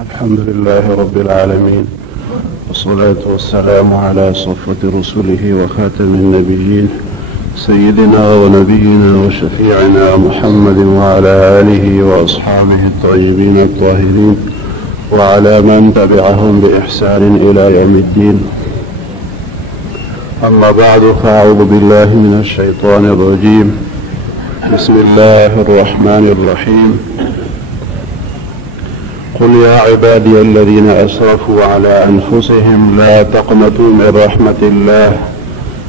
الحمد لله رب العالمين، والصلاة والسلام على صفوة رسله وخاتم النبيين سيدنا ونبينا وشفيعنا محمد وعلى آله وأصحابه الطيبين الطاهرين وعلى من تبعهم بإحسان إلى يوم الدين. أما بعد، فأعوذ بالله من الشيطان الرجيم. بسم الله الرحمن الرحيم. قل يا عبادي الذين أسرفوا على أنفسهم لا تقنطوا من رحمة الله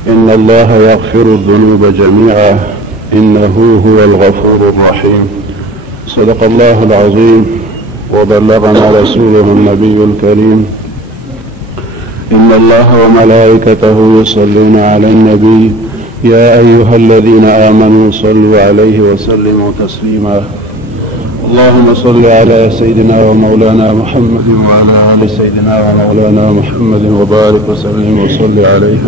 إن الله يغفر الذنوب جميعا إنه هو الغفور الرحيم. صدق الله العظيم وبلغنا رسوله النبي الكريم. إن الله وملائكته يصلون على النبي يا أيها الذين آمنوا صلوا عليه وسلموا تسليما. اللهم صل على سيدنا ومولانا محمد وعلى آل سيدنا ومولانا محمد وبارك وسلم وصل عليه.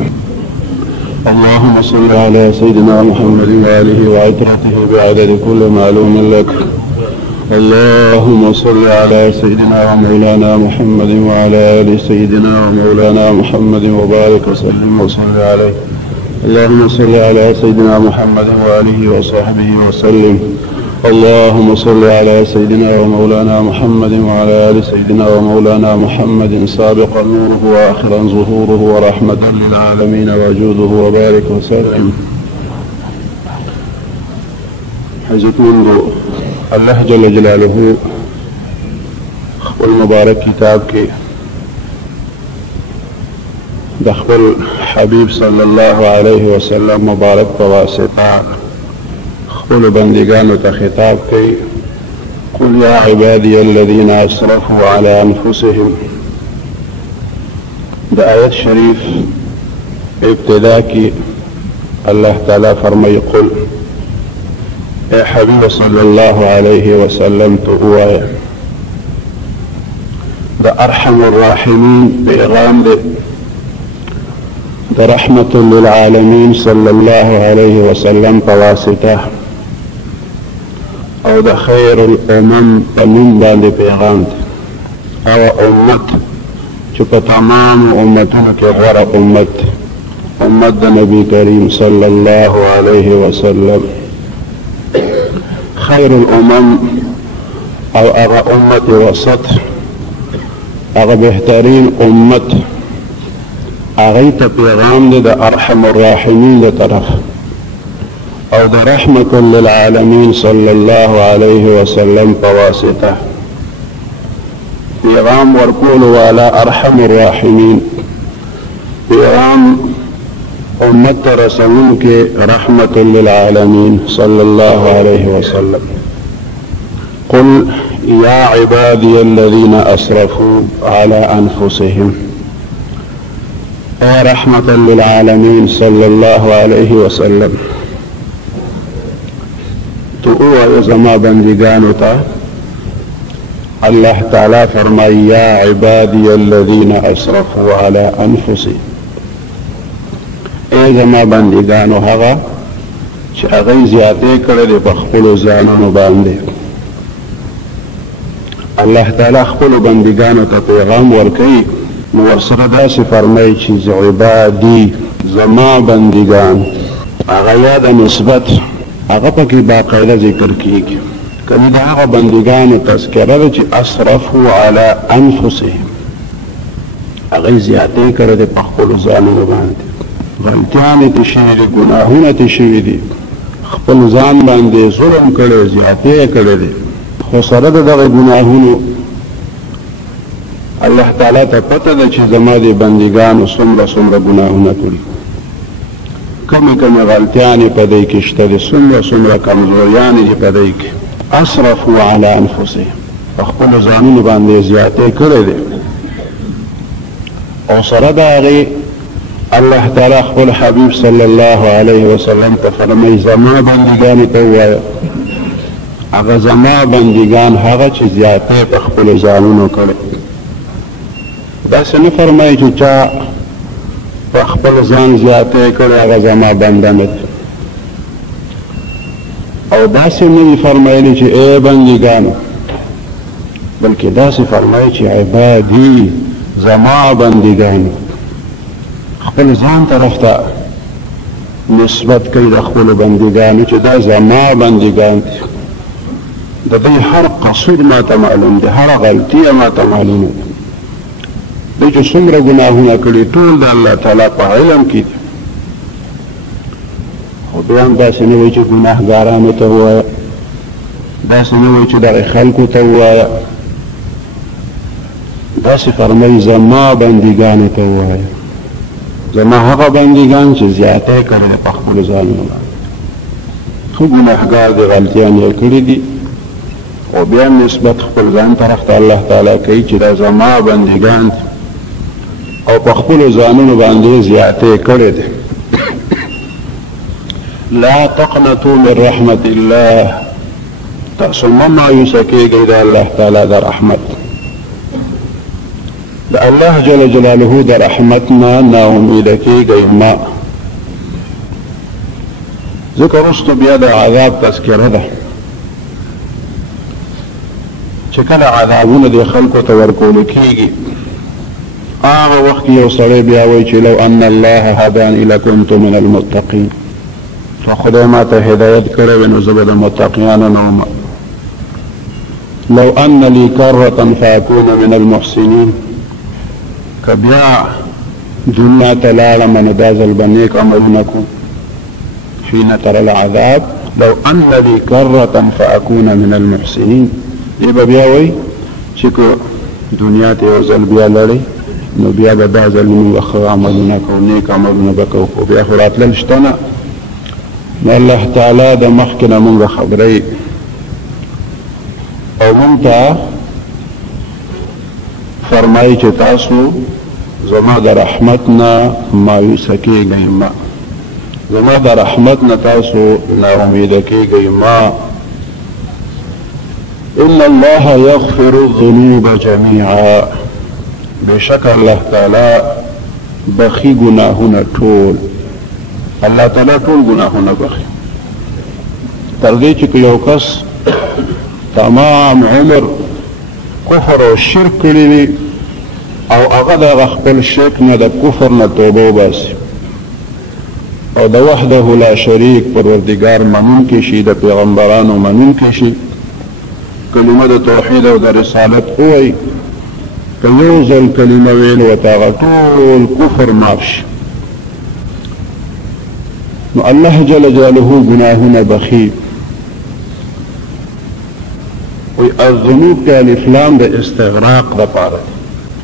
اللهم صل على سيدنا محمد وآله وعترته بعدد كل معلوم لك. اللهم صل على سيدنا ومولانا محمد وعلى آل سيدنا ومولانا محمد وبارك وسلم وصل عليه. اللهم صل على سيدنا محمد وآله وصحبه وسلم. اللهم صل على سيدنا ومولانا محمد وعلى آل سيدنا ومولانا محمد سابقا نوره وآخرا ظهوره ورحمة للعالمين وجوده وبارك وسلم. حزتون الله جل جلاله والمبارك كتاب كي دخل حبيب صلى الله عليه وسلم مبارك بواسطة قل بندگانو تا خطاب كي قل يا عبادي الذين أسرفوا على أنفسهم. دا آيات شريف ابتداكي الله تعالى فرمي قل يا حبيب صلى الله عليه وسلم تقوى دا أرحم الراحمين بإغام دا رحمة للعالمين صلى الله عليه وسلم بواسطة او دا خير الامم پنوم باندې پیغام او امت چې په تمام امتونو کې غوره امت د نبی کریم صلی الله علیه وسلم. خير الامم او هغه امت وسط، هغه بهترین امت، هغه ته پیغام دی د ارحم الراحمین د طرف او دا رحمة للعالمين صلى الله عليه وسلم بواسطة. پیغام ورکول والا ارحم الراحمين، پیغام امت رسولن کے رحمة للعالمين صلى الله عليه وسلم. قل يا عبادي الذين أسرفوا على أنفسهم اے رحمة للعالمين صلى الله عليه وسلم. تو او زما بندگانو تا اللہ تعالی فرمائی یا عبادی الذین اسرفوا علی انفسهم. اے زما بندگانو هغه چې هغه زیاته کړل په خپل ځانونو باندې. الله تعالی خپل بندگانو ته پیغام ورکړي نو ورسره داسې فرمایي چې عبادی زما بندگان، هغه یاد نسبت هغه پکې باقاعده ذکر کیږي. کله دا هغه بندگانو تذکره ده چې اسرفوا علی انفسهم، هغه زیاتې کړې ده په خپل ځانونو باندې، غلطیانې دي شوي دي، ګناهونه دي شوي دي، خپل ځان باندې ظلم کړی، زیاتې کړی دی. خو سره د دغه ګناهونو الله تعالی ته پته ده چې زما د بندګانو څومره ګناهونه کړي، کمی غلطیانی پا دی کشتا دی، سمرا کمزوریانی دی پا دی که اصرفو علی انفسهم، اخپل زانون بانده زیاده کرده. او سره داغی اللہ تعالی اخپل حبیب صلی اللہ علیہ وسلم تفرمی زما بندگانی توایا، اگا زما بندگان هغه چې زیاده پا اخپل زانونو کرده. بس نفرمائی چو چا خپل ځان زیاته کړی هغه زما بنده نه دی. او داسې نه دي فرمایلي چې ای بندګانو بلکې داسې فرمایي چې عبادي زما بندګان خپل ځان طرف ته نسبت کوي د خپلو بندګانو چې دا زما بندګان دي د دوی هر قصور ما ته معلوم دی هر غلطي ما ته معلومه ده دوی چې څومره ګناهونه کړي ټول د الله تعالی په علم کې دي خو بیا هم داسې نه وایي چې ګناهګارانو ته ووایه داسې نه وایي چې دغې خلکو ته ووایه داسې فرمایي زما بندګانو ته ووایه زما هغه بندګان چې زیاتی کړی دی په خپلو ځانونو ښه ګناهګار دي غلطیان یې کړي دي او بیا نسبت خپل ځان طرف ته الله تعالی کوي چې دا زما بندګان دي او په خپلو ځانونو باندې زیاتی کړی دی لا تقنطوا من رحمة الله تاسو مه مایوسه کېږئ د الله تعالی د رحمت د الله جل جلاله د رحمت نه ناامیده کېږئ مه ځکه وروسته بیا د عذاب تذکره ده چې کله عذابونه د خلکو ته ورکول کېږي هغه وخت یو سړی بیا وایي چې لو ان الله هدانی لکنت من المتقین که خدای ما ته هدایت کړی وی نو زه به د متقیانو نه وم لو ان لی کرة فاکون من المحسنین که بیا دنیا ته لاړم نو دا ځل به نیک عملونه کوم حين ترى العذاب لو ان لي كرة فاكون من المحسنين دی به بیا وایي چې که دنیا ته یو ځل بیا لړی نو بیا به دا ځل موږ ښه عملونه کوو نیک عملونه به کوو خو بیا خو راتلل شته نه نو الله تعالی د مخکې نه موږ خبروي او موږ ته فرمایي چې تاسو زما د رحمت نه مایوسه کېږئ مه زما د رحمت نه تاسو ناامیده کېږئ مه ان الله یغفر الذنوب جمیعا بشک الله تعالی بخي گناهونه ټول الله تعالی ټول گناهونه بخي تر دې چې یو کس تمام عمر کفر او شرک کړی وي او هغه د خپل شرک نه د کفر نه توبه وباسي او د وحده لا شریک پروردګار منونکی شي د پیغمبرانو منونکی شي کلمه د توحید او د رسالت وایي که یو ځل کلمه ویل ورته هغه ټول کفر معاف شي نو الله جل جلاله گناهونه بخي وی الذنوب که الافلام د استغراق دپاره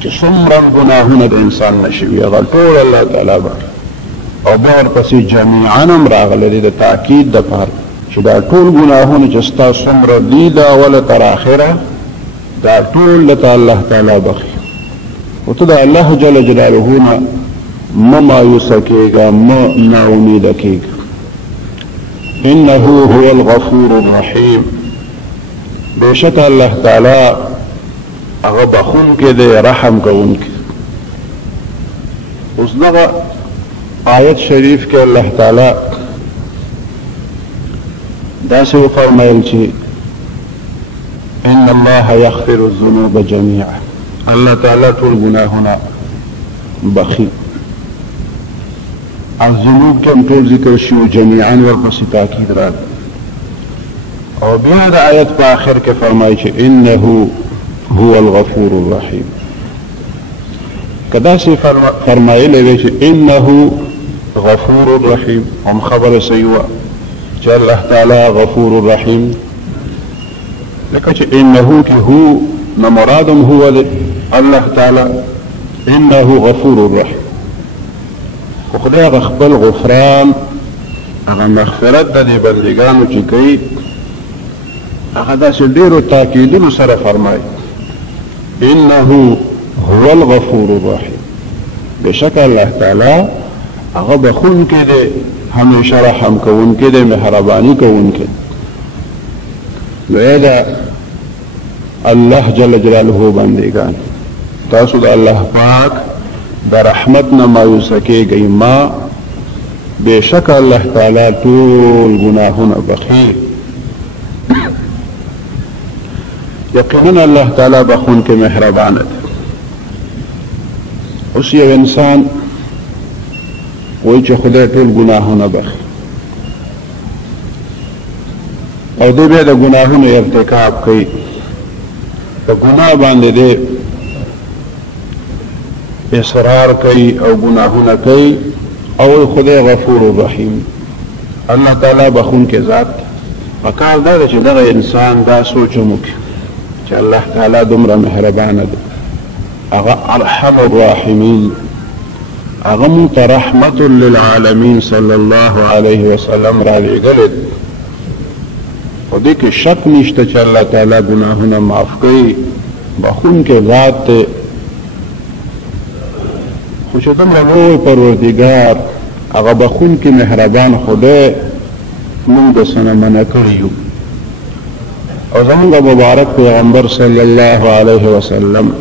چې څومره ګناهونه د انسان نشي وي هغه ټول الله تعالی بخي او بیا ورپسې جمیعا هم راغلی دی د تاکید دپاره چې دا ټول ګناهونه چې ستا څومره دي د اوله تر آخره دا ټول درته الله تعالی بخي او ته د الله جل جلاله نه مه مایوسه کېږه مه ناامیده کېږه انه هو الغفور الرحیم بېشکه الله تعالی هغه بخونکی دی رحم کوونکی اوس دغه آیت شریف کې الله تعالی داسې وفرمایل چې ان الله یغفر الذنوب جمیعا الله تعالی ټول ګناهونه بخي الذنوب کې هم ټول ذکر شي او جمیعا ورپسې تاکید راغلی او بیا د آیت په آخر کې فرمایي چې انه هو الغفور الرحیم که داسې فرمایلی وی چې انه غفور الرحیم هم خبره صحیح وه چې الله تعالی غفور الرحیم لکه چې انه کې هو نه مرادم هو دی الله تعالی انه غفور الرحیم خو خدای هغه خپل غفران هغه مغفرت د دې بندګانو چې کوي هغه داسې ډېرو تاکیدونو سره فرمایي انه هو الغفور الرحیم بشک الله تعالی هغه بخونکی دی همیشه رحم کوونکی دی مهرباني کوونکی نو ای د الله جل جلاله بندګان تاسو د الله پاک د رحمت نه مایوسه کېږئ ما بېشکه الله تعالی ټول ګناهونه بخي یقینا الله تعالی بخون کې مهربان دی. اوس یو انسان وایي چې خدای ټول ګناهونه بخي او دی بیا د ګناهونو ارتکاب کوي، په ګناه باندې دی اصرار کوي او ګناهونه کوي او خدای غفور رحیم الله تعالی بخون کې ذات. پکار دا چې دغه انسان دا سوچ وکړي چې الله تعالی دومره مهربان دی، هغه ارحم الراحمین، هغه مونږ ته رحمت للعالمین صلی الله علیه وسلم را لېږلی دی. او دې کې شک نشته چې الله تعالی ګناهونه معاف کوي، بخون کې ذات دی. خو چې دومره لوی پروردګار هغه بخون کې مهربان خدای مونږ د څه نه منع کړي یو. او زمونږ مبارک پیغمبر صلی الله علیه وسلم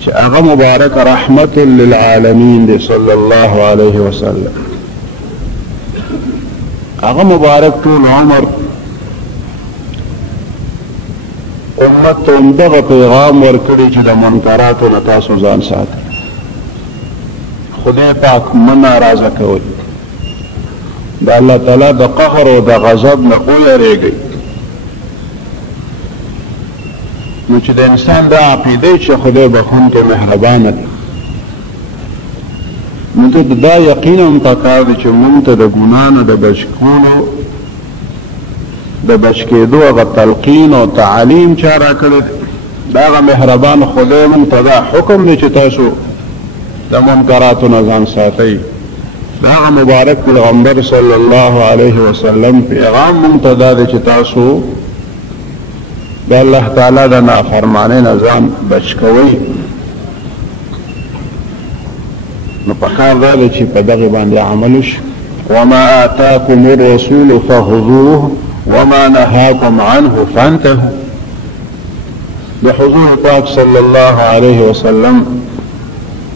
چې هغه مبارک رحمت للعالمین دی صلی الله علیه وسلم، هغه مبارک ټول عمر امت ته همدغه پیغام ورکړي چې د منکراتو نه تاسو ځان ساتئ، خدای پاک مه ناراضه کوئ، د الله تعالی د قهر او د غضب نه ویریږئ. نو چې د انسان دا عقیده چې خدای بخونکی مهربانه دی، نو ته دا یقین هم پکار دی چې مونږ ته د ګناه نه د بچ کېدو هغه تلقین او تعلیم چا راکړی دی. دا هغه مهربان خدای مونږ ته دا حکم دی چې تاسو د منکراتو نه ځان ساتئ. دا هغه مبارک پیغمبر صلی الله علیه وسلم پیغام مونږ ته دا دی چې تاسو د الله تعالی د نافرمانۍ نه ځان بچ کوئ. نو پکار دا دی چې په دغې باندې عمل وشي. وما آتاکم الرسول فخذوه وما نهاکم عنه فانتهوا. د حضور پاک صلی الله علیه وسلم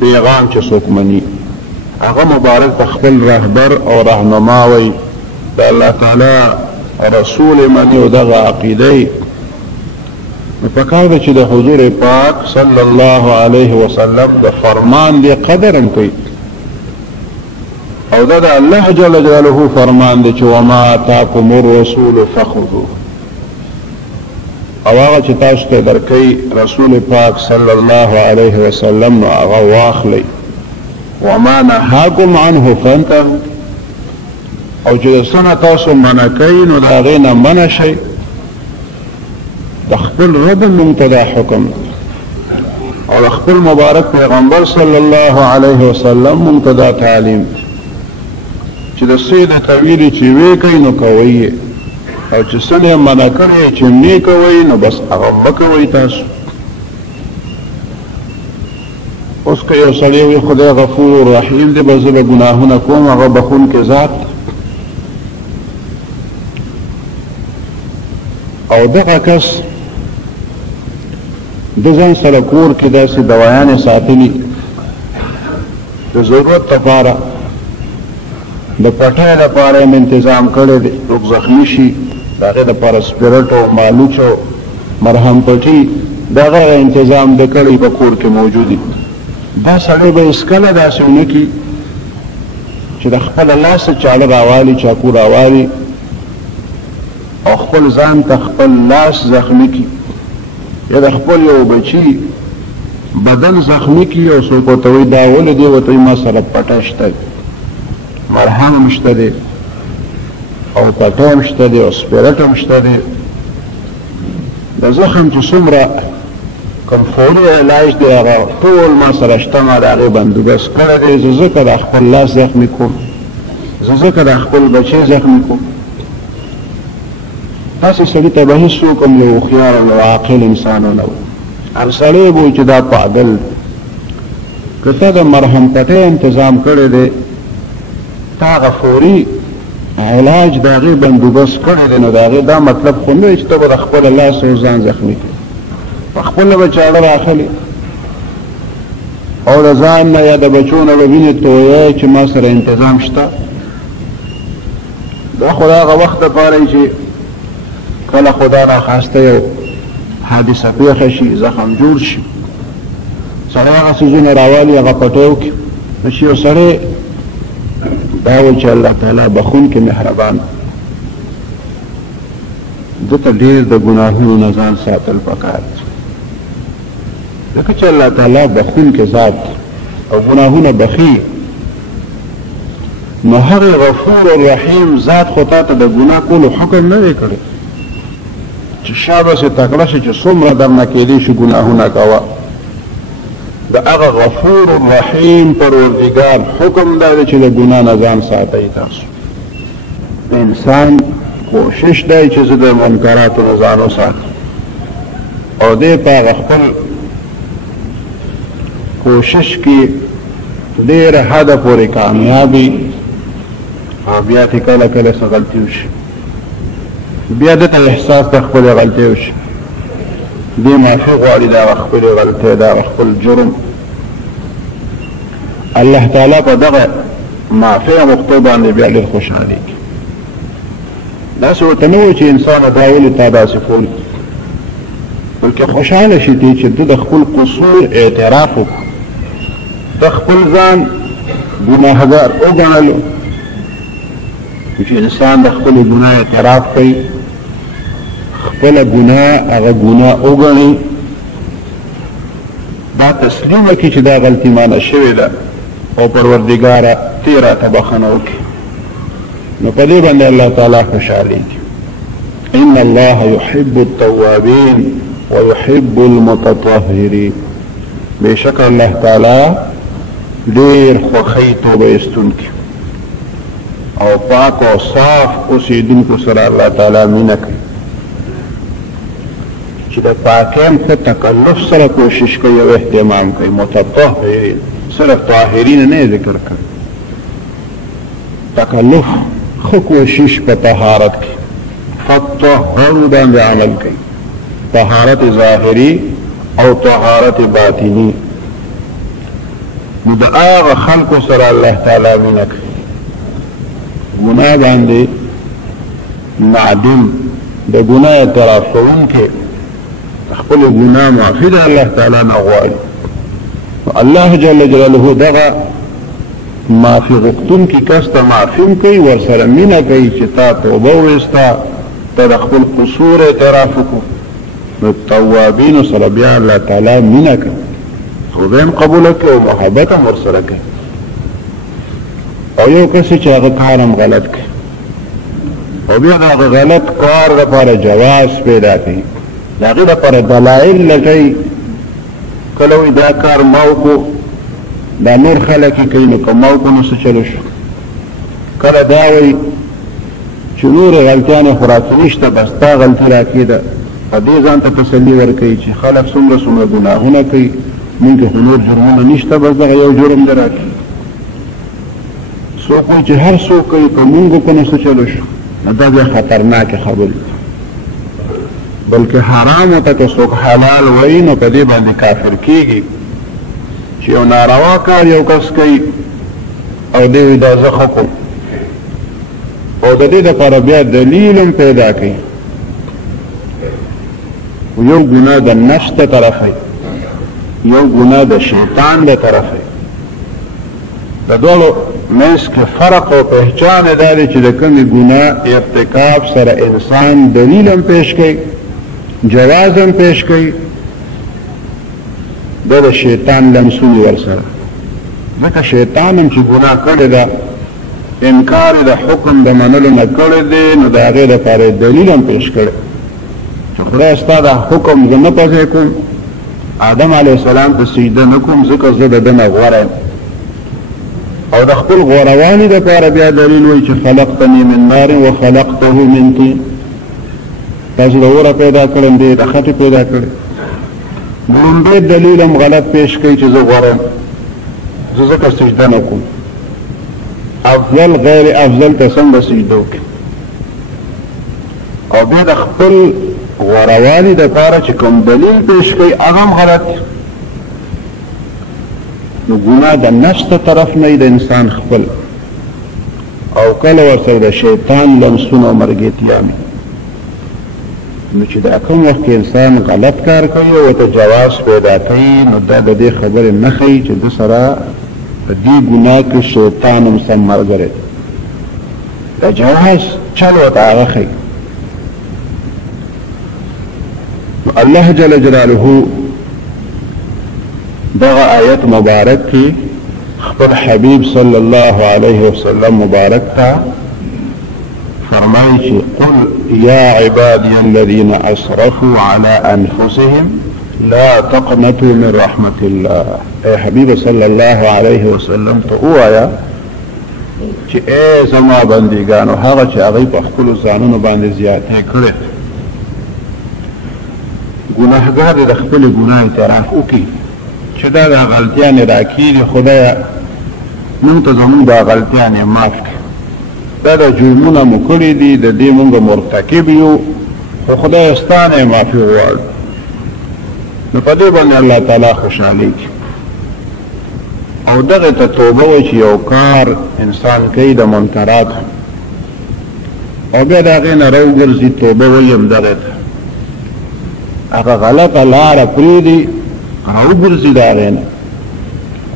پیغام چې څوک مني هغه مبارک د خپل رهبر او رهنما وي، د الله تعالی رسول مني او دغه عقیده. نو پکار ده چې د حضور پاک صلی الله علیه وسلم د فرمان دی قدر هم کوي، او دا د الله جل جلاله فرمان دی چې وما آتاکم الرسول فخذوه. او هغه چې تاسو ته درکوي رسول پاک صلی الله علیه وسلم نو هغه واخلئ. وما نهاکم عنه فانتهوا. او چې د څه نه تاسو منع کوي نو د هغې نه منع شئ. د خپل رب مونږ ته دا حکم او د خپل مبارک پیغمبر صلی الله علیه وسلم مونږ ته دا تعلیم چې د څه د کوي چې وی کوي نو کوئ، او چې څه نه منع کړی چې نه کوئ نو بس هغه مه کوئ تاسو. اوس که یو سړی وي خدای غفور رحیم دی، به زه به ګناهونه کوم، هغه بخونکی ذات. او دغه کس د ځان سره کور کې داسې دوایانې ساتلي د ضرورت لپاره، د پټۍ لپاره یې تنظیم کړی دی، څوک زخمي شي د هغې دپاره سپرټ او مالوچ او مرهم پټي د هغه تنظیم د کړی په کور کې موجود دي. دا سړی به هېڅکله داسې ونه کړي چې د خپله لاسه چاړه راوالي، چاقو راوالي او خپل ځان ته خپل لاس زخمي کړي، یا د خپل یو بچي بدن زخمي کړي او څوک ورته وایي دا ولې دی، ورته وایي ما سره پټه شته، مرهم هم شته دی او پټه هم شته دی او سپرټ هم شته دی. د زخم چې څومره کوم فوري علاج دی هغه ټول ما سره شته، ما د هغې بندوبست کړی دی. زه ځکه د خپل لاس زخمي کوم، زه ځکه د خپل بچی زخمي کوم. تاسې سړي ته به هېڅوک هم یو هوښیار او یو عاقل انسان ونه و. هر سړی به وایي چې دا پاگل. که ته د مرهم پټۍ تنظیم کړی دی، تا هغه فوري علاج د هغې بندوبست کړی دی، نو د هغې دا مطلب خو نه دی چې ته به د خپله لاس او ځان زخمي کړي، په خپله به چاړه راخلي او د ځان نه یا د بچو نه به وینې تویی چې ما سره انتظام شته. دا خو د هغه وخت دپاره چې کله خدا ناخواسته یو حادثه پیښه شي زخم جوړ شي سړی هغه څیزونه راوالي هغه پټو کې نشي یو سړی دا وایي چې الله تعالی بخونکی مهربان دته ډېر د ګناهونو نه ځان ساتل پکار ځکه چې الله تعالی بخونکی ذات او ګناهونه بخي نو هغه غفور الرحیم ذات خو تا ته د ګناه کولو حکم نه دی کړی چې شابه سې تکړه شي چې څومره درنه کېدی شي ګناهونه کوه د هغه غفور الرحیم پروردګار حکم دا دی چې د ګناه نه ځان ساتئ تاسو انسان کوشش دی چې زه د منکراتو نه ځان وساتم او دی په هغه خپل کوشش کې ډېره حده پورې کامیابي او بیا چې کله کله څه غلطي وشي بیا دته احساس د خپلې غلطۍ وشي دې معافي غواړي د هغه خپلې غلطۍ د هغه خپل جرم الله تعالی په دغه معافي مقطع باندې بیا ډېر خوشحالېږي داسې ورته نه وایي چې انسانه دا ولې تا داسې کول بلکې خوشحاله شي دی چې ده د خپل قصور اعتراف وکړو د خپل ځان ګناهګار وګڼلو چې انسان د خپل ګناه اعتراف کوي خپل ګناه هغه ګناه وګڼي دا تسلیم وکړي چې دا غلطي مانه شوې ده او پروردګاره ته راته بخښنه وکړي نو په دې باندې الله تعالی خوشحالېږي ان الله يحب التوابين ويحب المتطهرين بشک الله تعالی ډېر خوښوي توبه ایستونکي او پاک او صاف اوسېدونکو سره الله تعالی مینه کوي چې د پاکۍ ښه تکلف سره کوشش کوي او اهتمام کوي متطهرین صرف طاهرین نه ذکر کوي تکلف ښه کوشش په طهارت کې فطهروا باندې عمل کوي طهارت ظاهري او طهارت باطني نو د هغه خلکو سره الله تعالی مینه کوي ګناه باندې معدوم د ګناه اعتراف کوونکی خپل ګناه معافي د الله تعالی نه غواړي الله جل جلاله دغه معافي غوښتونکي کس ته معافي هم کوي ورسره مینه کوي چې تا توبه وویسته ته د خپل قصور اعتراف وکړو نو توابینو سره بیا الله تعالی مینه کوي توبه هم قبوله کوي او محبت هم ورسره کوي او یو کس چې هغه کار هم غلط کوي او بیا د هغه غلط کار لپاره جواز پیدا کوي د هغې لپاره دلایل لټوي کله وایي دا کار ما وکړو دا نور خلک یې کوي نو که ما وکړو نو څه چلو شو کله دا وایي چې نورې غلطیانې خو راته نشته بس تا غلطي راکې ده په دې ځان ته تسلي ورکوي چې خلک څومره څومره ګناهونه کوي مونږ کې خو نور جرمونه نشته بس دغه یو جرم دی راکړي څوک وایي چې هر څوک کوي که مونږ وکړو نو څه چلو شو نو دا بیا خطرناکې خبرې بلکې حرامو ته که څوک حلال وایي نو په دې باندې کافر کېږي چې یو ناروا کار یو کس کوي او دی وایي دا زه ښه کوم او د دې دپاره بیا دلیل هم پیدا کوي یو ګناه د نفس د طرفه یو ګناه د شیطان د طرفه د دواړو منځ کې فرق او پهچان دا دی چې د کومې ګناه ارتکاب سره انسان دلیل هم پیش کوي جواز هم پیش کوي دا د شیطان لمسونې ورسره ځکه شیطان هم چې ګناه کړې ده انکار د حکم د منلو نه کړی دی نو د هغې دپاره دلیل هم پیش کړی چې خدای ستا دا حکم زه نه پځی کوم آدم علیه السلام ته سجده نه کوم ځکه زه د ده نه غوره یم او د خپل غورواني دپاره بیا دلیل وایي چې خلقتني من نار وخلقته من طین تاسو د اوره پیدا کړم دی د خټې پیدا کړی لومبی دلیل هم غلط پیش کوي چې زه غوره یم زه ځکه سجده نه کوم افضل غیر افضل ته څنګه سجده وکړي او بیا د خپل غوروالي دپاره چې کوم دلیل پیش کوي هغه هم غلط نو ګناه د نفس ته طرف نه د انسان خپل او کله ورسره د شیطان لمسونه او مرګیتیانې نو چې دا کوم وخت انسان غلط کار کوي او ته جواز پیدا کوي نو دا د دې خبرې نه ښیي چې د سره په دې ګناه کې شیطان هم سم ملګری دا جواز چل ورته هغه ښیي. الله جل جلاله دغه آیت مبارک کې خپل حبیب صلی الله علیه وسلم مبارک تا فرمایي چې قل یا عبادي الذين اسرفوا على انفسهم لا تقنطوا من رحمة الله. اے حبیب صلی الله علیه وسلم ته وایا چې اے زما بندګانو هغه چې هغه په خپل ځانونو باندې زیاتې کړې ګناهګار د خپل ګناه اعتراف وکړي چې دا د غلطیانې راکېږي خدایه موږ ته زموږ دا غلطیانې معاف کړي دا د جرمونه مو کړي دي د دې موږ مرتکب یو خو خدای ستا نه معافي غواړو نو په دې باندې الله تعالی خوشحالېږي او دغه ته توبه وایي چې یو کار انسان کوي د منکرات او بیا د هغې نه راوګرځي توبه وایي هم دغه ته هغه غلطه لاره پرېږدي راوګرځي د هغې نه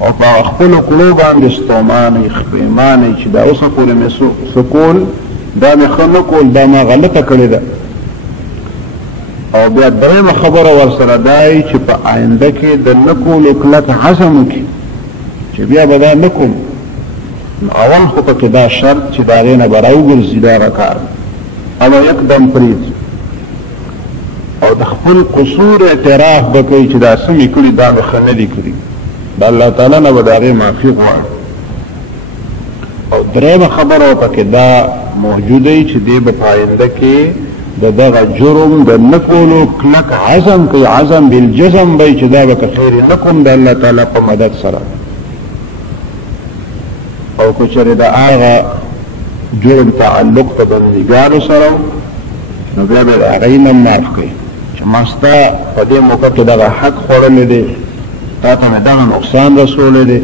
او په خپلو کړو باندې ستومانئ خپېمانئ چې دا اوسه پورې مې څه کول دا مې ښه نه کول دا ما غلطه کړې ده او بیا درېیمه خبره ورسره دا وي چې په آینده کې د نه کولو کلک عزم وکړي چې بیا به دا نه کوم نو اول خو پکې دا شرط چې د هغې نه به راوګرځي دغه کار او یکدم پرېږدي او د خپل قصور اعتراف به کوي چې دا څه مې کړي دا مې ښه نه دي کړي د الله تعالی نه به د هغې معافي غواړي او درېیمه خبره پکې دا موجوده وي چې دی به په آینده کې د دغه جرم د نه کولو کلک عزم کوي عزم بالجزم به چې دا به که خیر نه کوم د الله تعالی په مدد سره او که چېرې د هغه جرم تعلق په بندګانو سره نو بیا به د هغې نه معاف کوي چې ما ستا په دې موقع کې دغه حق خوړلی دی تا ته مې دغه نقصان رسولی دی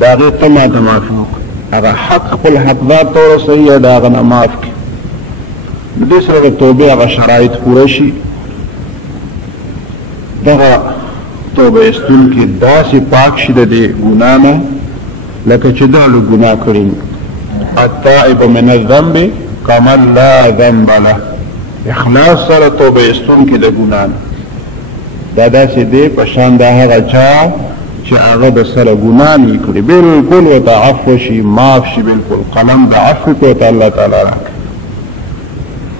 د هغې ته ما ته معافي وکړي هغه حق خپل حقدار ته ورسوي یا د هغه نه معاف کړي نو دې سره د توبې هغه شرایط پوره شي دغه توبه ایستونکي داسې پاک شي د دې ګناه نه لکه چې دا له ګناه کړي التائب من الذنب کمن لا ذنب له اخلاص سره توبه ایستونکي د ګناه نه دا داسې دی په شان د هغه چا چې هغه د سره ګناه نه کړي بلکل ورته عفو شي معاف شي بلکل قلم د عفو کې ورته الله تعالی راکړي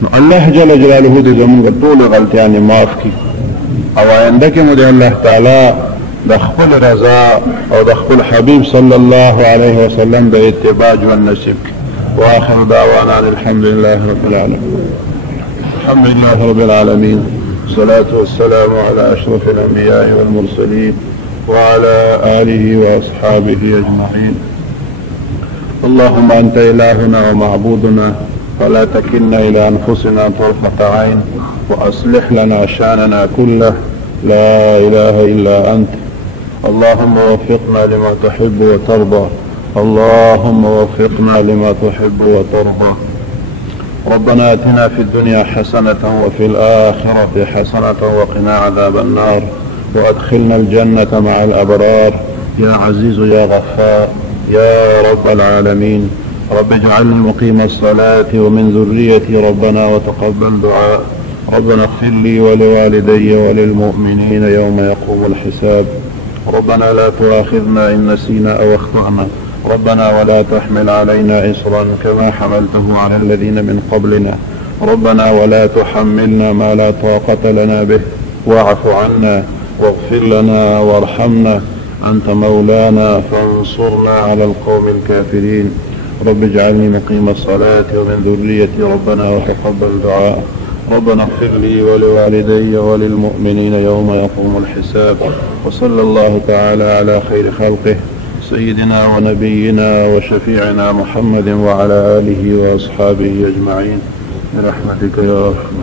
نو الله جل جلاله دې زموږ ټولې غلطیانې معاف کړي او آینده کې مو د الله تعالی د خپل رضا او د خپل حبیب صلی الله علیه وسلم د اتباع ژوند نصیب کړي واخر دعوانا الحمد لله رب العالمين الحمد لله رب العالمين الصلاة والسلام على أشرف الأنبياء والمرسلين وعلى آله وأصحابه أجمعين اللهم أنت إلهنا ومعبودنا فلا تكلنا إلى أنفسنا طرفة عين وأصلح لنا شأننا كله لا إله إلا أنت اللهم وفقنا لما تحب وترضى اللهم وفقنا لما تحب وترضى ربنا آتنا في الدنيا حسنة وفي الآخرة حسنة وقنا عذاب النار وأدخلنا الجنة مع الأبرار يا عزيز يا غفار يا رب العالمين رب اجعلني مقيم الصلاة ومن ذريتي ربنا وتقبل دعاء ربنا اغفر لي ولوالدي وللمؤمنين يوم يقوم الحساب ربنا لا تؤاخذنا إن نسينا أو أخطأنا ربنا ولا تحمل علينا إصرا كما حملته على الذين من قبلنا ربنا ولا تحملنا ما لا طاقة لنا به واعف عنا واغفر لنا وارحمنا أنت مولانا فانصرنا على القوم الكافرين رب اجعلني مقيم الصلاة ومن ذريتي ربنا وتقبل دعاء ربنا اغفر لي ولوالدي وللمؤمنين يوم يقوم الحساب وصلى الله تعالى على خير خلقه سيدنا ونبينا وشفيعنا محمد وعلى آله وأصحابه أجمعين برحمتك يا أرحم